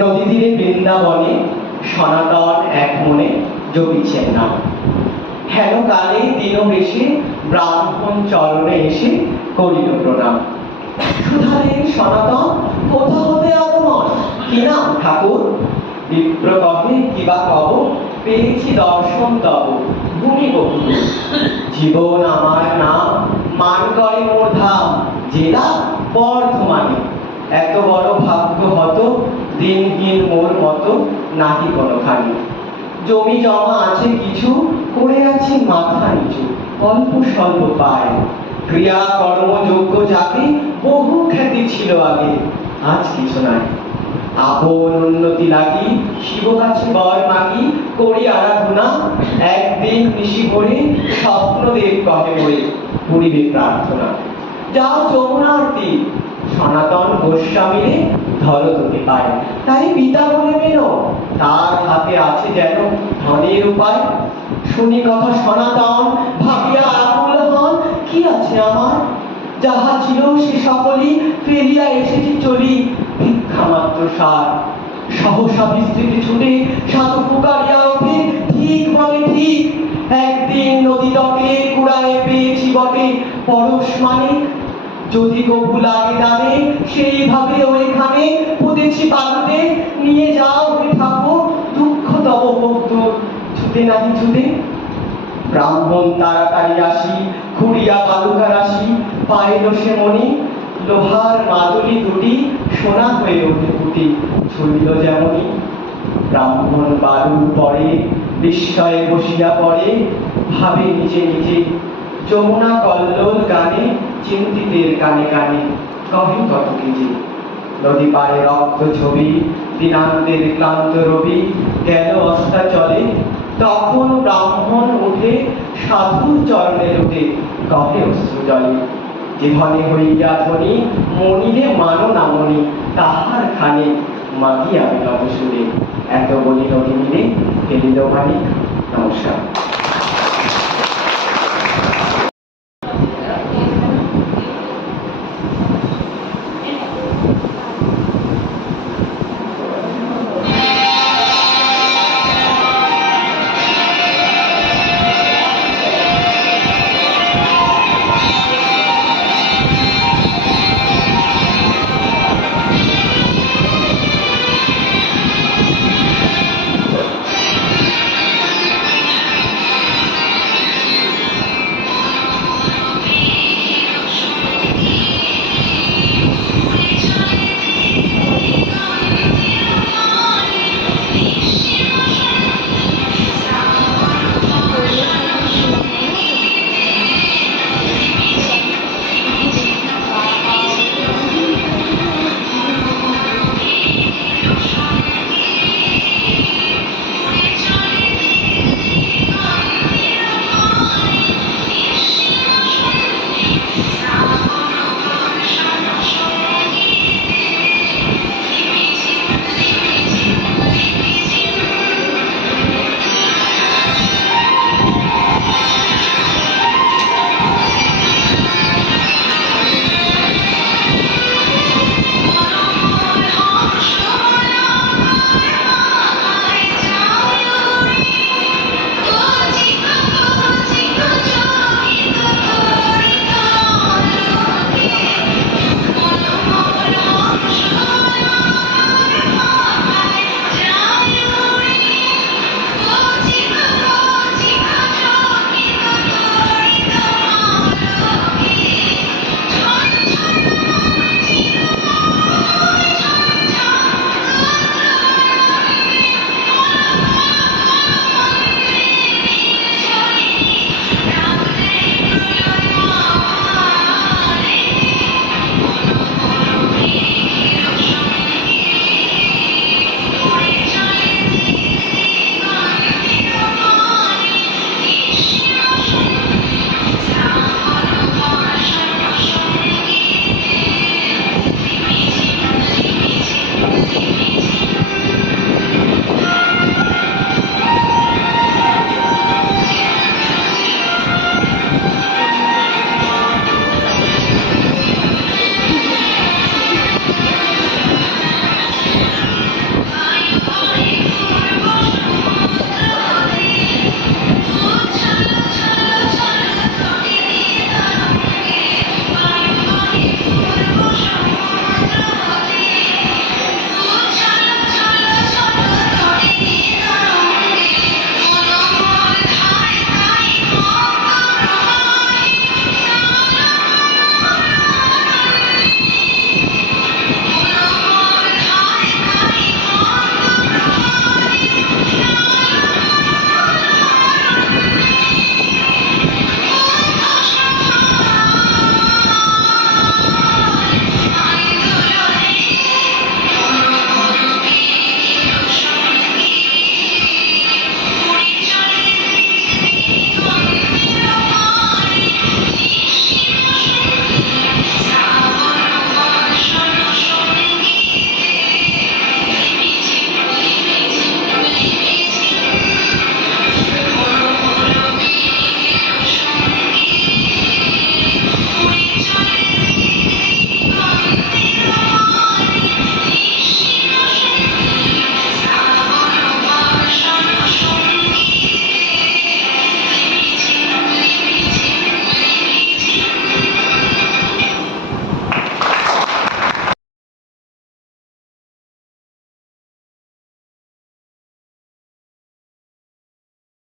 নদী তীরে বৃন্দাবনে সনাতন এক মনে জপিছেন নাম। হেন কালে দিন বেশে ব্রাহ্মণ চরণে এসে করিল প্রণাম। শুধালেন সনাতন, কোথা হতে আগমন? কি নাম ঠাকুর? বিপ্র কহে, কিবা কব, পেয়েছি দর্শন তব, ভূমি বহু। জীবন আমার নাম, মান করে মোর ধাম, জেলা বর্ধমানে। এত বড় ভাগ্য হত, দিনহীন মোর মতো নাহি কোনোখানি। জমি জমা আছে কিছু, করে আছি মাথা নিচু, অল্প স্বল্প পায়। ক্রিয়া কর্ম যোগ্য যাকে, বহু খ্যাতি ছিল আগে, আজ কিছু নাই। আপন উন্নতি লাগি শিব কাছে বর মাগি, করি আরাধনা একদিন নিশি ভরে, স্বপ্নদেব কহে বই পুরিবে প্রার্থনা। যাও যমুনার তীর, সনাতন গোস্বামীরে ধরো দুটি পায়। তাই পিতা বলে মেনো, তার হাতে আছে যেন ধনের উপায়। শুনি কথা সনাতন, ভাবিয়া আকুল হন, কি আছে আমার? যাহা ছিল সে সকলই ফেলিয়া এসেছি চলি, ভিক্ষা মাত্র সার। সহসা বিস্তৃতি ছুটে সাধু পুকারিয়া ওঠে, ঠিক বলে ঠিক, একদিন নদী তটে কুড়ায় পেয়েছি বটে পরশ মানিক। যদি কবু লাগে দানে, সেইভাবে ওইখানে পুঁতেছি বালুতে, নিয়ে যাও হে ঠাকুর, দুঃখ তব ভক্ত ছুটে নাহি ছুটে। ব্রাহ্মণ তাড়াতাড়ি আসি, খুঁড়িয়া বালুকা রাশি, পাইল সে মনি, লোহার মাদুলি দুটি সোনা হয়ে ওঠে ফুটি, ছুঁইল যেমনি। ব্রাহ্মণ বালুর পরে বিস্ময়ে বসিয়া পড়ে, ভাবে নিজে নিজে, যমুনা কল্লোল গানে, চিন্তিতের কানে কানে কহে কত কি যে। নদী পাড়ে রক্ত ছবি, দিনান্তের ক্লান্ত রবি, গেল অস্তাচলে। তখন ব্রাহ্মণ উঠে সাধুর চরণে লুটে, কহে অশ্রু জলে। জীবনে হইয়া ধনী, মনিরে মানো না মনি, তাহার খানে মাগি আমি নত সুরে। এত বলি নদী মিলে ফেলিল মানিক। নমস্কার।